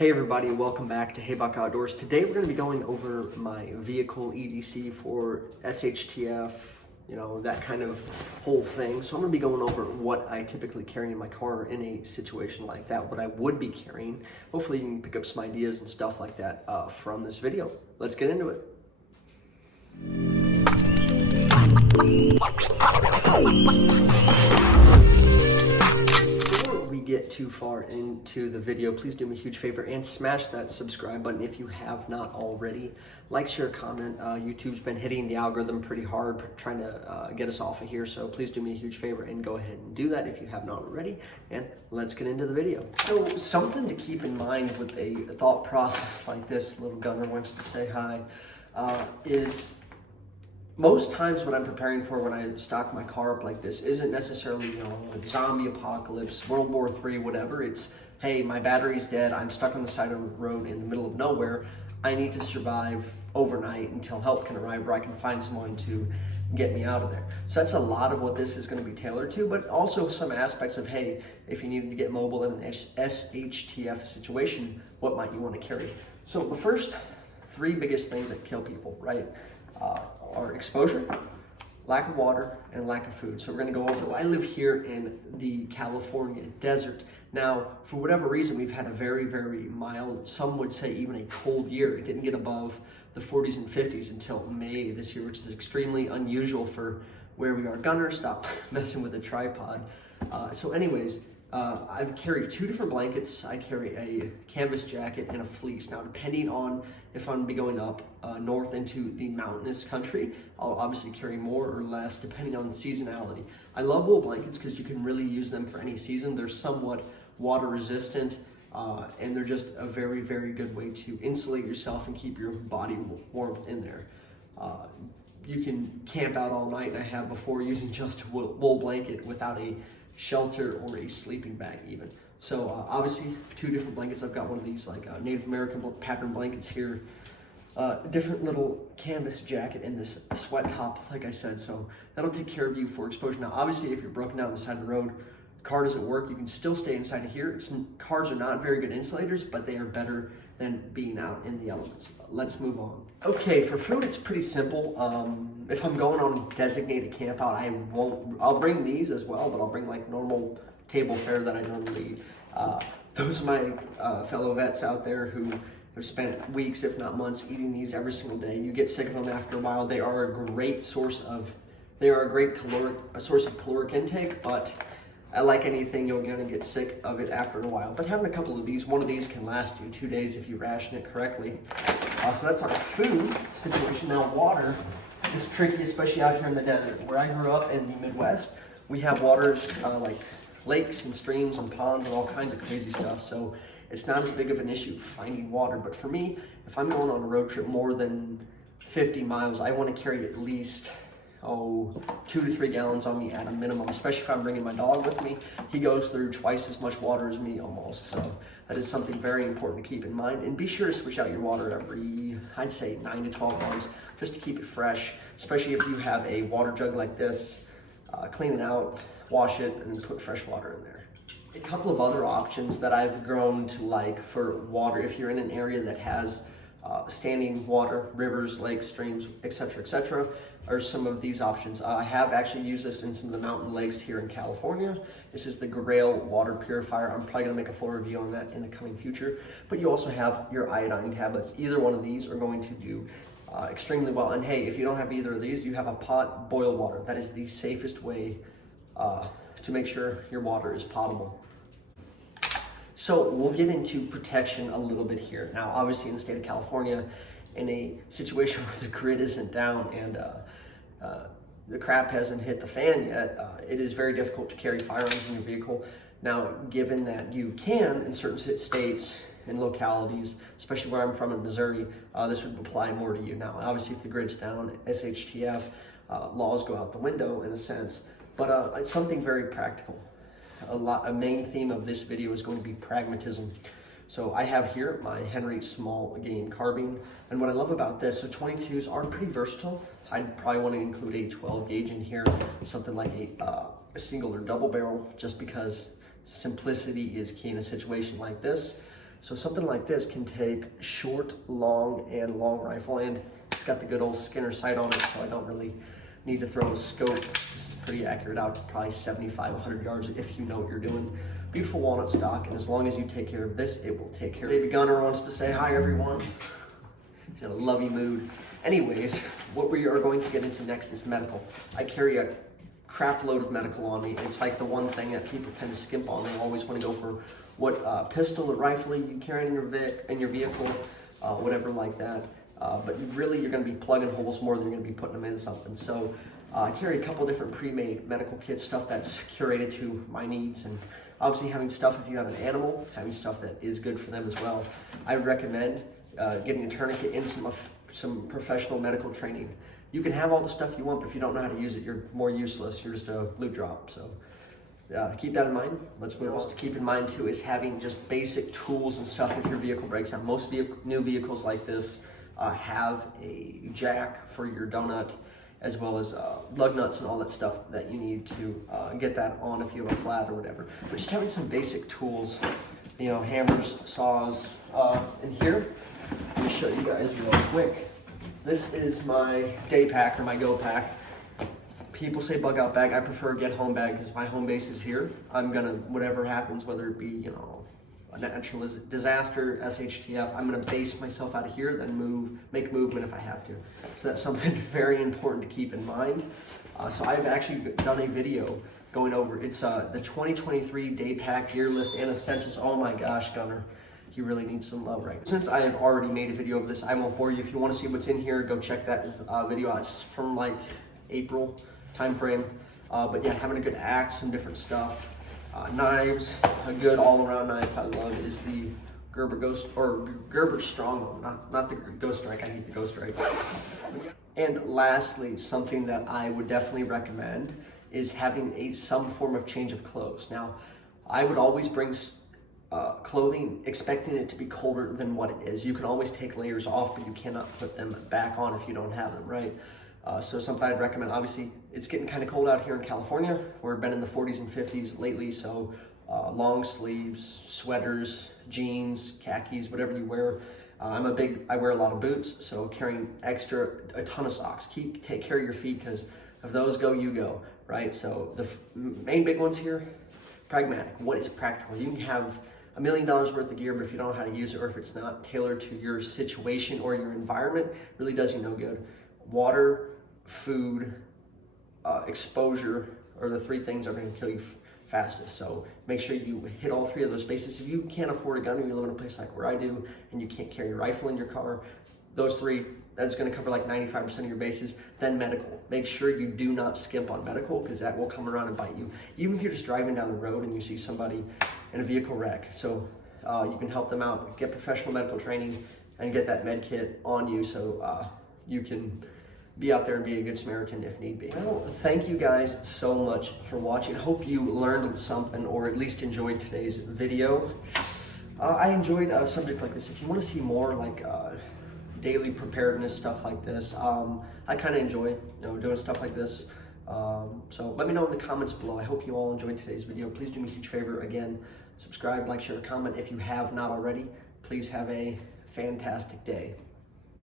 Hey everybody, welcome back to Haybuck Outdoors. Today we're going to be going over my vehicle EDC for SHTF, that kind of whole thing. So I'm going to be going over what I typically carry in my car in a situation like that, what I would be carrying. Hopefully you can pick up some ideas and stuff like that from this video. Let's get into it. Before we get too far into the video, please do me a huge favor and smash that subscribe button if you have not already. Like, share, comment. YouTube's been hitting the algorithm pretty hard, trying to get us off of here, so please do me a huge favor and go ahead and do that if you have not already, and let's get into the video. So something to keep in mind with a thought process like this, little gunner wants to say hi, is most times what I'm preparing for when I stock my car up like this isn't necessarily, a zombie apocalypse, World War III, whatever. It's, hey, my battery's dead, I'm stuck on the side of the road in the middle of nowhere. I need to survive overnight until help can arrive or I can find someone to get me out of there. So that's a lot of what this is going to be tailored to, but also some aspects of, hey, if you needed to get mobile in an SHTF situation, what might you want to carry? So the first three biggest things that kill people, right, are exposure, lack of water, and lack of food. So we're going to go over. I live here in the California desert. Now, for whatever reason, we've had a very, very mild, some would say even a cold year. It didn't get above the 40s and 50s until May this year, which is extremely unusual for where we are. Gunner, stop messing with the tripod. So anyways, I carry two different blankets. I carry a canvas jacket and a fleece. Now, depending on if I'm going to be going up north into the mountainous country, I'll obviously carry more or less depending on seasonality. I love wool blankets because you can really use them for any season. They're somewhat water resistant and they're just a very, very good way to insulate yourself and keep your body warm in there. You can camp out all night, and I have before, using just a wool blanket without a shelter or a sleeping bag even. So obviously two different blankets. I've got one of these like Native American pattern blankets here, different little canvas jacket, and this sweat top, like I said, so that'll take care of you for exposure. Now obviously if you're broken down on the side of the road, car doesn't work, you can still stay inside of here. Cars are not very good insulators, but they are better than being out in the elements. Let's move on. Okay, for food, it's pretty simple. If I'm going on designated camp out, I'll bring these as well, but I'll bring like normal table fare that I normally eat. Those are my fellow vets out there who have spent weeks, if not months, eating these every single day. You get sick of them after a while. They are a great source of caloric intake, but like anything, you're gonna get sick of it after a while. But having a couple of these, one of these can last you 2 days if you ration it correctly. So that's our food situation. Now water is tricky, especially out here in the desert. Where I grew up in the Midwest, we have waters like lakes and streams and ponds and all kinds of crazy stuff. So it's not as big of an issue finding water. But for me, if I'm going on a road trip more than 50 miles, I want to carry at least 2 to 3 gallons on me at a minimum, especially if I'm bringing my dog with me. He goes through twice as much water as me almost, so that is something very important to keep in mind. And be sure to switch out your water every, I'd say 9 to 12 hours, just to keep it fresh, especially if you have a water jug like this. Clean it out, wash it, and then put fresh water in there. A couple of other options that I've grown to like for water, if you're in an area that has standing water, rivers, lakes, streams, etc., are some of these options. I have actually used this in some of the mountain lakes here in California. This is the Grail water purifier. I'm probably gonna make a full review on that in the coming future. But you also have your iodine tablets. Either one of these are going to do extremely well. And hey, if you don't have either of these, you have a pot boil water. That is the safest way to make sure your water is potable. So we'll get into protection a little bit here. Now, obviously in the state of California, in a situation where the grid isn't down and the crap hasn't hit the fan yet, it is very difficult to carry firearms in your vehicle. Now, given that you can in certain states and localities, especially where I'm from in Missouri, this would apply more to you. Now, obviously if the grid's down, SHTF laws go out the window in a sense, but it's something very practical. A main theme of this video is going to be pragmatism. So I have here my Henry small game carbine, and what I love about this, so 22s are pretty versatile. I'd probably want to include a 12 gauge in here, something like a single or double barrel, just because simplicity is key in a situation like this. So something like this can take short, long, and long rifle, and it's got the good old Skinner sight on it, so I don't really need to throw a scope. This is pretty accurate out to probably 75, 100 yards if you know what you're doing. Beautiful walnut stock, and as long as you take care of this, it will take care of it. Baby Gunner wants to say hi, everyone. He's in a lovey mood. Anyways, what we are going to get into next is medical. I carry a crap load of medical on me. It's like the one thing that people tend to skimp on. They always want to go for what pistol or rifle you carry in your vehicle, whatever like that. But really, you're going to be plugging holes more than you're going to be putting them in something. So I carry a couple different pre-made medical kit stuff that's curated to my needs, and obviously having stuff if you have an animal, having stuff that is good for them as well. I would recommend getting a tourniquet and some professional medical training. You can have all the stuff you want, but if you don't know how to use it, you're more useless. You're just a loot drop. So keep that in mind. Let's move on. To keep in mind too is having just basic tools and stuff if your vehicle breaks down. Most new vehicles like this have a jack for your donut, as well as lug nuts and all that stuff that you need to get that on if you have a flat or whatever. But just having some basic tools, you know, hammers, saws. And here, let me show you guys real quick. This is my day pack or my go pack. People say bug out bag. I prefer get home bag because my home base is here. I'm gonna, whatever happens, whether it be, you know, a natural disaster, SHTF, I'm gonna base myself out of here, then make movement if I have to. So that's something very important to keep in mind. So I've actually done a video going over, it's the 2023 day pack gear list and essentials. Oh my gosh, Gunner, he really needs some love right now. Since I have already made a video of this, I won't bore you. If you wanna see what's in here, go check that video out. It's from like April time frame. But yeah, having a good axe, some different stuff. Knives, a good all-around knife I love is the Gerber Gerber Strong, not the Ghost Strike. I hate the Ghost Strike. And lastly, something that I would definitely recommend is having some form of change of clothes. Now, I would always bring clothing expecting it to be colder than what it is. You can always take layers off, but you cannot put them back on if you don't have them, right? So something I'd recommend, obviously it's getting kind of cold out here in California. We've been in the 40s and 50s lately, so long sleeves, sweaters, jeans, khakis, whatever you wear. I wear a lot of boots, so carrying a ton of socks. Take care of your feet, because if those go, you go, right? So the main big ones here, pragmatic. What is practical? You can have $1 million worth of gear, but if you don't know how to use it, or if it's not tailored to your situation or your environment, it really does you no good. Water, food, exposure are the three things that are going to kill you fastest. So make sure you hit all three of those bases. If you can't afford a gun, or you live in a place like where I do, and you can't carry a rifle in your car, those three, that's going to cover like 95% of your bases. Then medical. Make sure you do not skimp on medical, because that will come around and bite you. Even if you're just driving down the road and you see somebody in a vehicle wreck, so you can help them out, get professional medical training, and get that med kit on you, so you can be out there and be a good Samaritan if need be. Well, thank you guys so much for watching. Hope you learned something, or at least enjoyed today's video. I enjoyed a subject like this. If you want to see more like daily preparedness stuff like this, I kind of enjoy doing stuff like this. So let me know in the comments below. I hope you all enjoyed today's video. Please do me a huge favor. Again, subscribe, like, share, comment if you have not already. Please have a fantastic day.